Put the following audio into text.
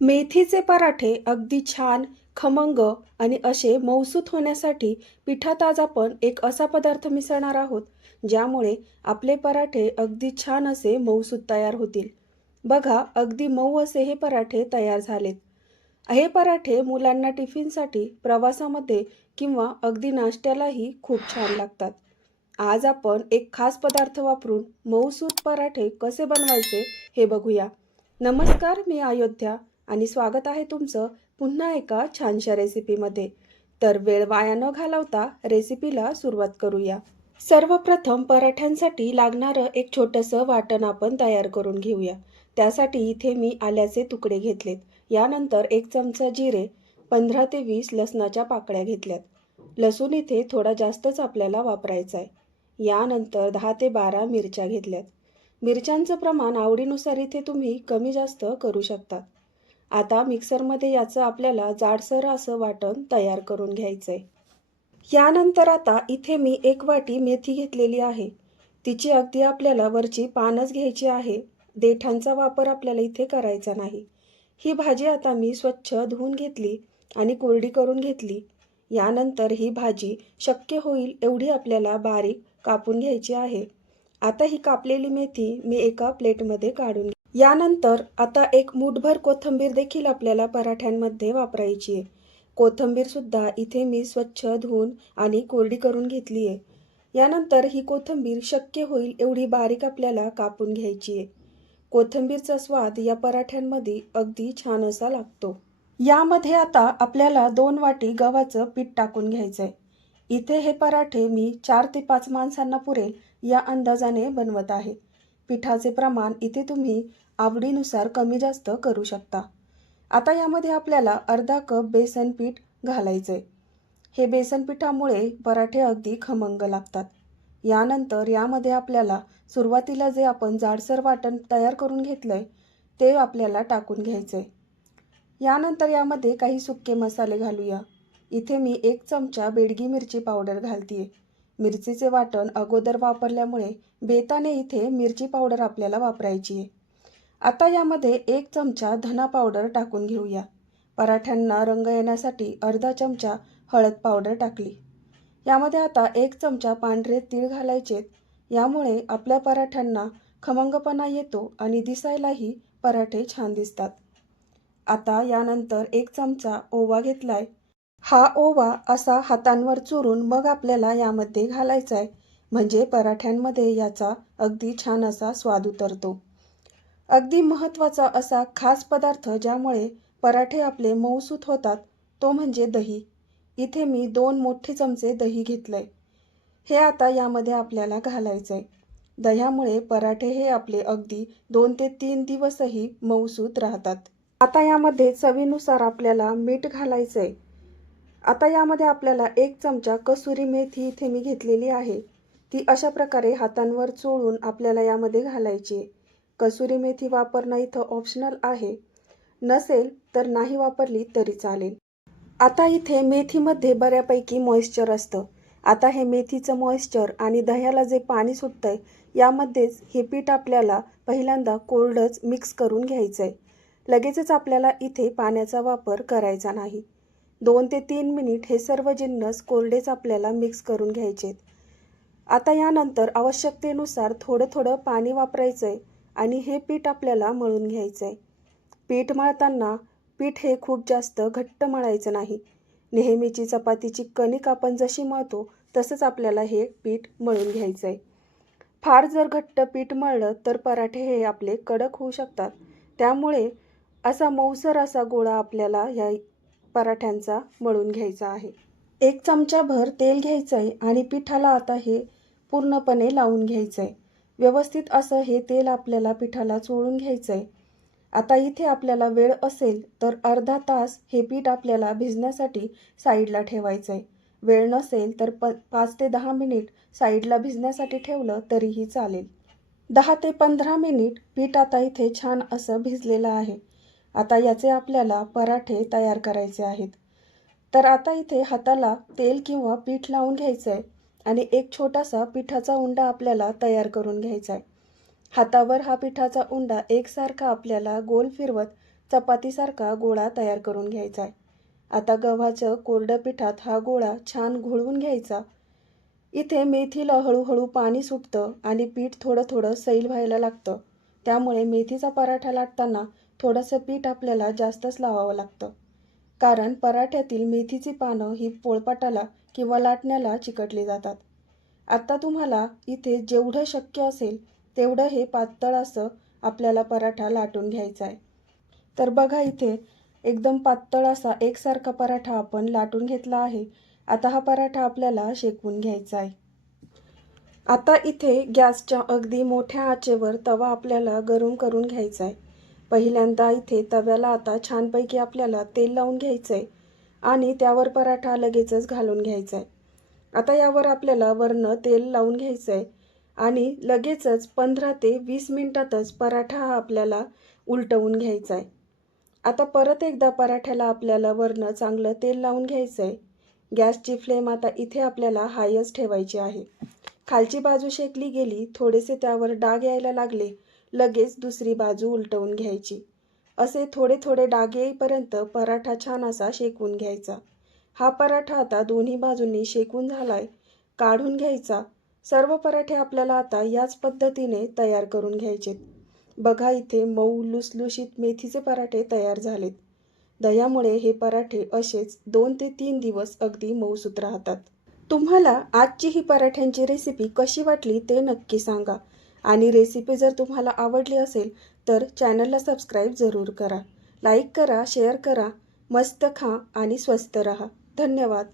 मेथीचे पराठे अगदी छान खमंग आणि असे मऊसूत होण्यासाठी पिठात आज आपण एक असा पदार्थ मिसळणार आहोत ज्यामुळे आपले पराठे अगदी छान असे मऊसूत तयार होतील. बघा अगदी मऊ असे हे पराठे तयार झालेत. हे पराठे मुलांना टिफिनसाठी प्रवासामध्ये किंवा अगदी नाश्त्यालाही खूप छान लागतात. आज आपण एक खास पदार्थ वापरून मऊसूत पराठे कसे बनवायचे हे बघूया. नमस्कार मी अयोध्या. आणि स्वागत आहे तुमचं पुन्हा एका छानशा रेसिपीमध्ये. तर वेळ वाया न घालवता रेसिपीला सुरुवात करूया. सर्वप्रथम पराठ्यांसाठी लागणारं एक छोटंसं वाटण आपण तयार करून घेऊया. त्यासाठी इथे मी आल्याचे तुकडे घेतलेत. यानंतर एक चमचा जिरे पंधरा ते वीस लसणाच्या पाकळ्या घेतल्यात. लसूण इथे थोडा जास्तच आपल्याला वापरायचा आहे यानंतर दहा ते बारा मिरच्या घेतल्यात. मिरच्यांचं प्रमाण आवडीनुसार इथे तुम्ही कमी जास्त करू शकता. आता मिक्सरमध्ये याचं आपल्याला जाडसर असं वाटण तयार करून घ्यायचं आहे यानंतर आता इथे मी एक वाटी मेथी घेतलेली आहे. तिची अगदी आपल्याला वरची पानच घ्यायची आहे. देठांचा वापर आपल्याला इथे करायचा नाही. ही भाजी आता मी स्वच्छ धुवून घेतली आणि कोरडी करून घेतली. यानंतर ही भाजी शक्य होईल एवढी आपल्याला बारीक कापून घ्यायची आहे. आता ही कापलेली मेथी मी एका प्लेटमध्ये काढून यानंतर आता एक मूठभर कोथिंबीर देखील आपल्याला पराठ्यांमध्ये वापरायची आहे. कोथिंबीर सुद्धा इथे मी स्वच्छ धुवून आणि कोरडी करून घेतली आहे. यानंतर ही कोथिंबीर शक्य होईल एवढी बारीक आपल्याला कापून घ्यायची आहे. कोथिंबीरचा स्वाद या पराठ्यांमध्ये अगदी छान असा लागतो. यामध्ये आता आपल्याला दोन वाटी गव्हाचं पीठ टाकून घ्यायचं आहे. इथे हे पराठे मी चार ते पाच माणसांना पुरेल या अंदाजाने बनवत आहे. पिठाचे प्रमाण इथे तुम्ही आवडीनुसार कमी जास्त करू शकता. आता यामध्ये आपल्याला अर्धा कप बेसन पीठ घालायचं. आहे हे बेसन पिठामुळे पराठे अगदी खमंग लागतात. यानंतर यामध्ये आपल्याला सुरुवातीला जे आपण जाडसर वाटण तयार करून घेतलं आहे ते आपल्याला टाकून घ्यायचं. आहे यानंतर यामध्ये काही सुके मसाले घालूया. इथे मी एक चमचा बेडगी मिरची पावडर घालतीये. मिरचीचे वाटण अगोदर वापरल्यामुळे बेताने इथे मिरची पावडर आपल्याला वापरायची आहे. आता यामध्ये एक चमचा धना पावडर टाकून घेऊया. पराठ्यांना रंग येण्यासाठी अर्धा चमचा हळद पावडर टाकली. यामध्ये आता एक चमचा पांढरे तीळ घालायचेत यामुळे आपल्या पराठ्यांना खमंगपणा येतो आणि दिसायलाही पराठे छान दिसतात. आता यानंतर एक चमचा ओवा घेतलाय. हा ओवा असा हातांवर चुरून मग आपल्याला यामध्ये घालायचा आहे म्हणजे पराठ्यांमध्ये याचा अगदी छान असा स्वाद उतरतो. अगदी महत्त्वाचा असा खास पदार्थ ज्यामुळे पराठे आपले मऊसूत होतात तो म्हणजे दही. इथे मी दोन मोठे चमचे दही घेतलंय. हे आता यामध्ये आपल्याला घालायचं आहे दह्यामुळे पराठे हे आपले अगदी दोन ते तीन दिवसही मऊसूत राहतात. आता यामध्ये चवीनुसार आपल्याला मीठ घालायचं आहे आता यामध्ये आपल्याला एक चमचा कसुरी मेथी इथे मी घेतलेली आहे. ती अशा प्रकारे हातांवर चोळून आपल्याला यामध्ये घालायची आहे. कसुरी मेथी वापरणं इथं ऑप्शनल आहे. नसेल तर नाही वापरली तरी चालेल. आता इथे मेथीमध्ये बऱ्यापैकी मॉइश्चर असतं. आता हे मेथीचं मॉइश्चर आणि दह्याला जे पाणी सुटतंय यामध्येच हे पीठ आपल्याला पहिल्यांदा कोरडंच मिक्स करून घ्यायचं आहे लगेचच आपल्याला इथे पाण्याचा वापर करायचा नाही. दोन ते तीन मिनिट हे सर्व जिन्नस कोरडेच आपल्याला मिक्स करून घ्यायचेत. आता यानंतर आवश्यकतेनुसार थोडं थोडं पाणी वापरायचं आहे आणि हे पीठ आपल्याला मळून घ्यायचं आहे पीठ मळताना पीठ हे खूप जास्त घट्ट मळायचं नाही. नेहमीची चपातीची कणिक आपण जशी मळतो तसंच आपल्याला हे पीठ मळून घ्यायचं आहे फार जर घट्ट पीठ मळलं तर पराठे हे आपले कडक होऊ शकतात. त्यामुळे असा मऊसर असा गोळा आपल्याला ह्या पराठ्यांचा मळून घ्यायचा आहे. एक चमचाभर तेल घ्यायचं आहे आणि पिठाला आता हे पूर्णपणे लावून घ्यायचं आहे व्यवस्थित असं हे तेल आपल्याला पिठाला चोळून घ्यायचं आहे आता इथे आपल्याला वेळ असेल तर अर्धा तास हे पीठ आपल्याला भिजण्यासाठी साईडला ठेवायचं आहे वेळ नसेल तर प पाच ते दहा मिनिट साईडला भिजण्यासाठी ठेवलं तरीही चालेल. दहा ते पंधरा मिनिट पीठ आता इथे छान असं भिजलेलं आहे. आता याचे आपल्याला पराठे तयार करायचे आहेत. तर आता इथे हाताला तेल किंवा पीठ लावून घ्यायचं आहे आणि एक छोटासा पिठाचा उंडा आपल्याला तयार करून घ्यायचा आहे हातावर हा पिठाचा उंडा एकसारखा आपल्याला गोल फिरवत चपातीसारखा गोळा तयार करून घ्यायचा आहे आता गव्हाचं कोरडं पिठात हा गोळा छान घोळवून घ्यायचा. इथे मेथीला हळूहळू पाणी सुटतं आणि पीठ थोडं थोडं सैल व्हायला लागतं. त्यामुळे मेथीचा पराठा लाटताना थोडंसं पीठ आपल्याला जास्तच लावावं लागतं. कारण पराठ्यातील मेथीची पानं ही पोळपाटाला किंवा लाटण्याला चिकटली जातात. आत्ता तुम्हाला इथे जेवढं शक्य असेल तेवढं हे पातळ असं आपल्याला पराठा लाटून घ्यायचा आहे. तर बघा इथे एकदम पातळ असा एकसारखा पराठा आपण लाटून घेतला आहे. आता हा पराठा आपल्याला शेकवून घ्यायचा आहे. आता इथे गॅसच्या अगदी मोठ्या आचेवर तवा आपल्याला गरम करून घ्यायचा आहे. पहिल्यांदा इथे तव्याला आता छानपैकी आपल्याला तेल लावून घ्यायचं आहे आणि त्यावर पराठा लगेचच घालून घ्यायचा आहे आता यावर आपल्याला वरनं तेल लावून घ्यायचं आहे आणि लगेचच पंधरा ते वीस मिनटातच पराठा हा आपल्याला उलटवून घ्यायचा आहे आता परत एकदा पराठ्याला आपल्याला वरनं चांगलं तेल लावून घ्यायचं आहे गॅसची फ्लेम आता इथे आपल्याला हायच ठेवायची आहे. खालची बाजू शेकली गेली थोडेसे त्यावर डाग यायला लागले लगेच दुसरी बाजू उलटवून घ्यायची. असे थोडे थोडे डाग येईपर्यंत पराठा छान असा शेकून घ्यायचा. हा पराठा आता दोन्ही बाजूंनी शेकून झालाय काढून घ्यायचा. सर्व पराठे आपल्याला आता याच पद्धतीने तयार करून घ्यायचेत. बघा इथे मऊ लुसलुशीत मेथीचे पराठे तयार झालेत. दह्यामुळे हे पराठे असेच दोन ते तीन दिवस अगदी मऊसूत राहतात. तुम्हाला आजची ही पराठ्यांची रेसिपी कशी वाटली ते नक्की सांगा. आणि रेसिपी जर तुम्हाला आवडली असेल तर चॅनलला सबस्क्राईब जरूर करा. लाईक करा शेअर करा मस्त खा आणि स्वस्त रहा. धन्यवाद.